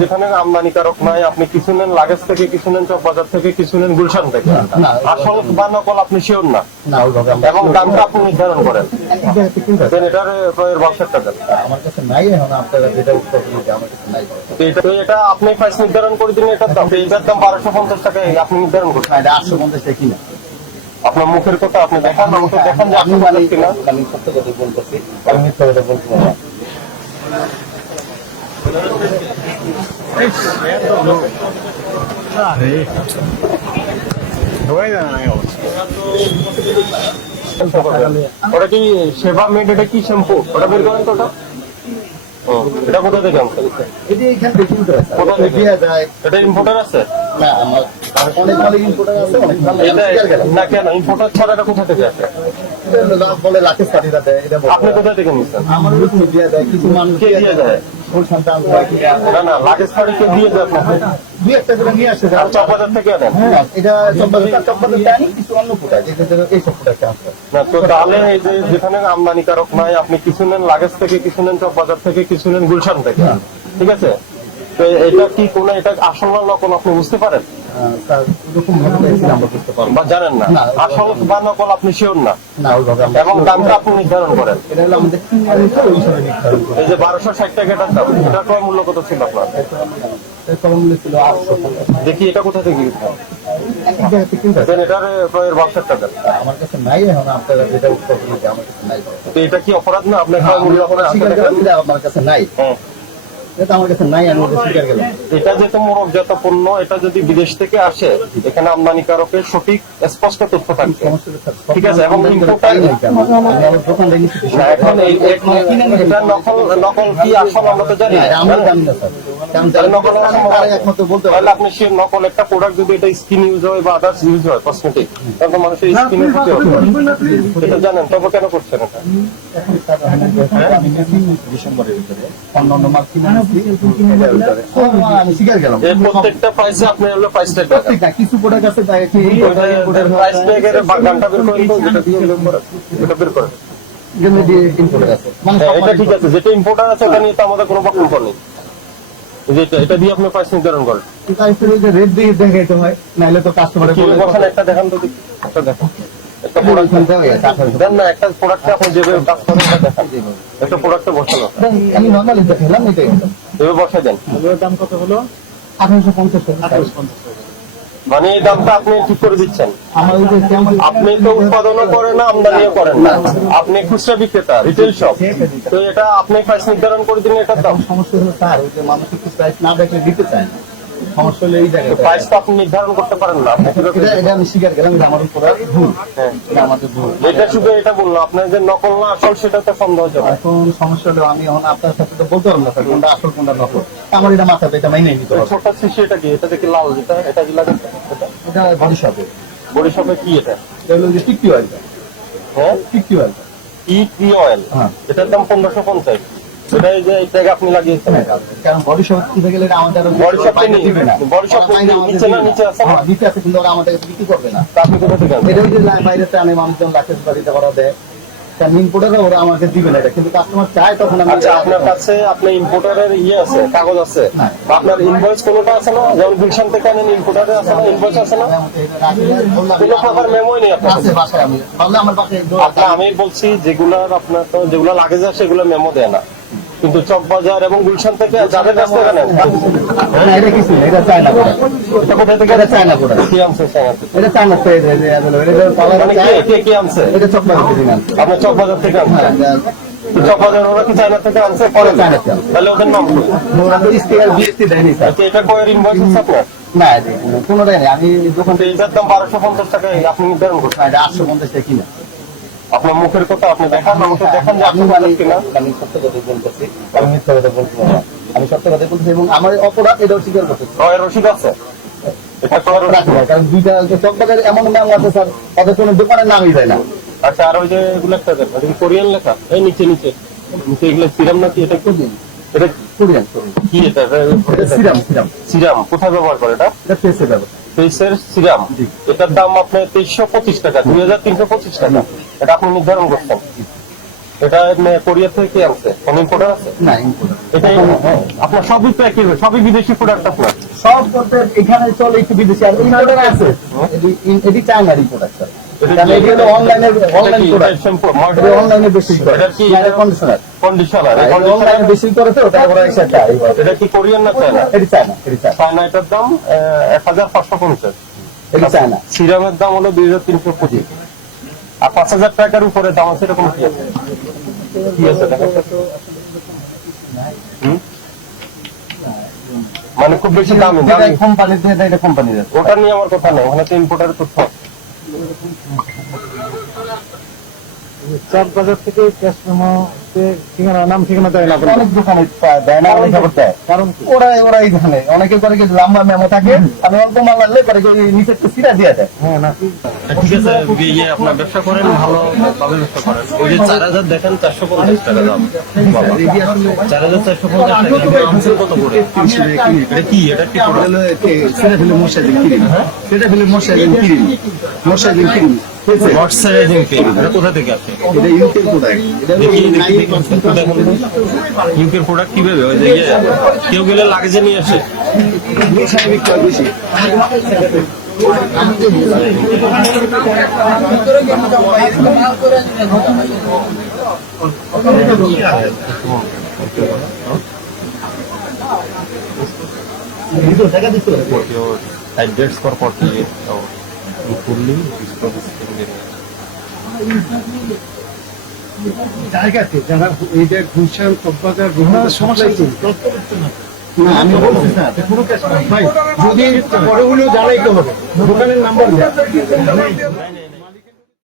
যেখানে আমদানিকারক নাই, আপনি কিছু নেন লাগেজ থেকে, কিছু নেন চকবাজার থেকে, কিছু নেন গুলশান থেকে। আসল বা নকল আপনি শিওর না, এবং দামটা আপনি নির্ধারণ করেন। এটার ব্যবসাটা দেন আমার কাছে নাই। এখন আপনারা যেটা উত্তর আমার কাছে নাই, এটা আপনি প্রাইস নির্ধারণ করে দিন। এটার দাম 1250 টাকা আপনি নির্ধারণ করছেন। 850 টাকা কিনা। আপনার মুখের কথা আপনি দেখান, আমাকে দেখান যে আপনি মানে কিনা। আমি সত্য কথা বলতেছি, আমি মিথ্যা কথা বলছি না। ওটা কি সেবা মেড? এটা কি শ্যাম্পু? ওটা বের করেন তো। এটা কোথা থেকে আনছেন? কোথা থেকে? এটা ইম্পোর্টার আছে না, আমার অনেক ভালো ইম্পোর্টার আছে, অনেক ভালো। না কেন ইম্পোর্টার ছাড়া এটা কোথা থেকে আসে? বলে লাখে সারিরা দেয়। আপনি কোথা থেকে নিচ্ছেন? আমার দিয়ে দেয়, কিছু মানুষ কে দিয়ে দেয়? না না, লাগেজ ফাড়ি কে দিয়ে দেয় আপনাকে? দুই একটা করে নিয়ে আসে। চকবাজার থেকে আনেন? এটা চকবাজার আনি, কিছু অন্য কোথায় এইসব কোথায় আসে না। তো তাহলে এই যে যেখানে আমদানিকারক নাই, আপনি কিছু নেন লাগেজ থেকে, কিছু নেন চকবাজার থেকে, কিছু নেন গুলশান থেকে, ঠিক আছে? তো এটা কি কোন, এটা আসল না নকল আপনি বুঝতে পারেন বা জানেন না? আসল বা নকল আপনি শিওর না, এবং দামটা আপনি নির্ধারণ করেন। এই যে 1260 টাকা এটার দাম, এটার ক্রয় মূল্য কত ছিল আপনার? দেখি এটা কোথা থেকে এটার ক্রয়ের ব্যবসাটা দেন আমার কাছে নাই। এখন আপনারা যেটা উত্তর আমার কাছে নাই। এটা কি অপরাধ না? আপনার ক্রয় মূল্য আমার কাছে নাই, এটা আমার কাছে নাই, আমি স্বীকার গেলাম। এটা যেহেতু মোড়কজাত পণ্য, এটা যদি বিদেশ থেকে আসে, এখানে আমদানিকারকের সঠিক স্পষ্ট তথ্য থাকবে, ঠিক আছে? এবং এটা নকল কি আসল আমরা তো জানি। তাহলে আপনি সে নকল একটা প্রোডাক্ট যদি এটা স্কিন ইউজ হয় বা আদার্স ইউজ হয়, কসমেটিক, তাহলে মানুষের স্কিনের ক্ষতি হবে, এটা জানেন, তবে কেন করছেন এটা? ডিসেম্বরের ভিতরে অন্যান্য মাল কিনে আমি স্বীকার গেলাম। প্রত্যেকটা প্রাইসে আপনি হলো প্রাইস ট্যাগ প্রত্যেকটা কিছু প্রোডাক্ট আছে প্রাইস ট্যাগের গানটা বের করে দিন, যেটা দিয়ে এটা বের করে এটা ঠিক আছে। যেটা ইম্পোর্টার আছে ওটা নিয়ে তো আমাদের কোনো বক্তব্য নেই। এটা দিয়ে আপনি প্রাইস নির্ধারণ করেন। রেট দিয়ে দেখাইতে হয়, নাহলে তো কাস্টমারের একটা দেখান তো, একটা দেখান। একটা প্রোডাক্ট দেন না, একটা প্রোডাক্টে আপনি যেভাবে কাজ করেন দেখান। একটা প্রোডাক্টে বসানো, আমি নর্মালি দেখালাম, এটাই এভাবে বসাই দেন। দাম কত হলো? 1850। মানে এই দামটা আপনি ঠিক করে দিচ্ছেন। আমার আপনি তো উৎপাদনও করেন না, আমদানিও করেন না, আপনি খুচরা বিক্রেতা, রিটেল শপ। তো এটা আপনি প্রাইস নির্ধারণ করে দিন এটার দাম। সমস্যা হলো স্যার, ওই যে মানুষ একটু প্রাইস না দেখলে দিতে চায় না। সমস্যা হলো এই জায়গায় প্রাইস তো আপনি নির্ধারণ করতে পারেন না। এটা আমি স্বীকার গেলাম, আমার উপর ভুল, এটা আমাদের ভুল। এটা শুধু এটা বললো, আপনার যে নকল না আসল সেটা তো সন্দেহ যাবে। এখন সমস্যা হলো আমি এখন আপনার সাথে তো বলতে পারবো না স্যার কোনটা আসল কোনটা নকল। আমার এটা মাথাতে এটা মাইনে নিতে হবে। ছোট শিশি এটা কি? এটা দেখি লাল, যেটা এটা কি লাগে? এটা বডি শপে। বডি শপে কি এটা? এটা হলো যে টিকি অয়েল। হ্যাঁ, টিকি অয়েল। টি অয়েল, এটার দাম 1550। এটা এই যে ট্যাগ আপনি লাগিয়েছেন, কারণ বডি শপ দিতে গেলে আমাদের বডি শপ দিবে না। বডি শপ নিচে না, নিচে আছে না, নিচে আছে, কিন্তু ওরা আমাদের কাছে বিক্রি করবে না। আপনি কোথা থেকে আনবেন? এটা হচ্ছে বাইরে আনে মানুষজন, লাখের বাড়িতে করা দেয়, ইম্পোর্টাররা ওরা আমাকে দিবে না এটা, কিন্তু কাস্টমার চায় তখন আমি। আচ্ছা, আপনার কাছে আপনার ইম্পোর্টারের ইয়ে আছে, কাগজ আছে, আপনার ইনভয়েস কোনোটা আছে না? যেমন গুলশান থেকে আনেন, ইম্পোর্টারে আছে না, ইনভয়েস আছে না? কোনো প্রকার মেমোই নেই আপনার কাছে? আমি বলছি যেগুলার আপনার তো যেগুলো লাগেজ আছে সেগুলো মেমো দেয় না, কিন্তু চকবাজার এবং গুলশান থেকে যাদের কাছ থেকে নেন, এটা কিছু এটা চায় না। এটা কোথা থেকে? এটা চায় না। কি আনছে? এটা চায় না। কি আনছে? এটা চকবাজার থেকে আনছে। আপনার চকবাজার থেকে আনছে? চকবাজার ওরা কি চায়না থেকে আনছে? পরে চায়না। তাহলে ওদের নাম এটা কয়ের ইনভয়েস আছে আপনার? না, কোনো দেয় না। আমি দোকান থেকে এইটার দাম 1250 টাকা আপনি নির্ধারণ করছেন। 850 টাকা কিনা। আপনার মুখের কথা আপনি দেখান, আমাকে দেখান যে আপনি মালিক কিনা। আমি সত্য কথা বলতেছি, আমি মিথ্যা কথা বলছি না। আমি সত্য কথা বলতেছি, এবং আমার অপরাধ এটাও স্বীকার করতেছি। ক্রয়ের রসিদ আছে? এটা ক্রয়ের রসিদ, কারণ দুইটা চকবাজার এমন নাম আছে স্যার, তাদের কোনো দোকানের নামই দেয় না। আচ্ছা, আর ওই যে এগুলো একটা দেখেন, এটা কোরিয়ান লেখা, এই নিচে নিচে নিচে এগুলো সিরাম নাকি? এটা এটা কোরিয়ান কি? এটা সিরাম। সিরাম কোথায় ব্যবহার করে? এটা ফেসে ব্যবহার, ফেসের সিরাম। এটার দাম আপনার 2325 টাকা, 2325 টাকা। এটা আপনি নির্ধারণ করছেন। এটা কোরিয়া থেকে কি আনছে? কোন ইম্পোর্টার আছে? না ইম্পোর্টার এটা আপনার সবই তো একই, সবই বিদেশি প্রোডাক্ট আপনার। সব করতে এখানে চলে একটু বিদেশি আর ইম্পোর্টার আছে এটি চায়নার ইম্পোর্টার স্যার এটি হলো অনলাইনে অনলাইন প্রোডাক্ট শ্যাম্পু অনলাইনে বেশি করে এটা কি কন্ডিশনার কন্ডিশনার? অনলাইনে বেশি করে তো ওটা ওরা এসে দেয় এটা কি কোরিয়ান না চায়না? এটি চায়না এটি চায়না চায়না, এটার দাম 1550। এটি চায়না সিরামের দাম হলো 2325। আর 5000 টাকার উপরে দাম আছে এরকম কি আছে? কি আছে দেখেন তো। হুম? মানে খুব বেশি দাম কোম্পানিতে এটা কোম্পানির ওটা নিয়ে আমার কথা নেই, ওখানে তো ইম্পোর্টারের তথ্য আছে। চার বাজার থেকে ক্যাশ মেমো ঠিকানা নাম ঠিকানা দেয় না অনেক দোকানে দেয় না লেখা করতে হয়। কারণ কি? ওরাই জানে অনেকে করে কি লম্বা মেমো থাকে আমি অল্প মাল আনলে করে কি নিচে একটু সিরা দিয়ে দেয় হ্যাঁ নাকি ঠিক আছে, ইয়ে আপনার ব্যবসা করেন, ভালো ভাবে ব্যবসা করেন। ওই যে 4000 দেখেন 450 টাকা দাম, বাবা 4450 টাকা আনছেন কত করে? এটা কি? এটা কি product? সেটা ফেলে মশাইদিন কিরিম সেটা ফেলে মশাইদিন কিরিম Moisturizing cream, এটা কোথা থেকে আসে? এটা ইউকের প্রোডাক্ট এটা দেখি ইউকের প্রোডাক্ট কিভাবে? ওই যে ইয়ে, কেউ গেলে লাগেজে নিয়ে আসে। স্বাভাবিক বেশি Adjust for 48 hours. Fully disposable. জায়গাতে যারা এই যে গুলশান চকবাজার বিভিন্ন সমস্যা না আমি বলছি স্যার কোনো ক্যাশ ভাই যদি পরে হলেও জানাইতে হবে দোকানের নাম্বার দেয়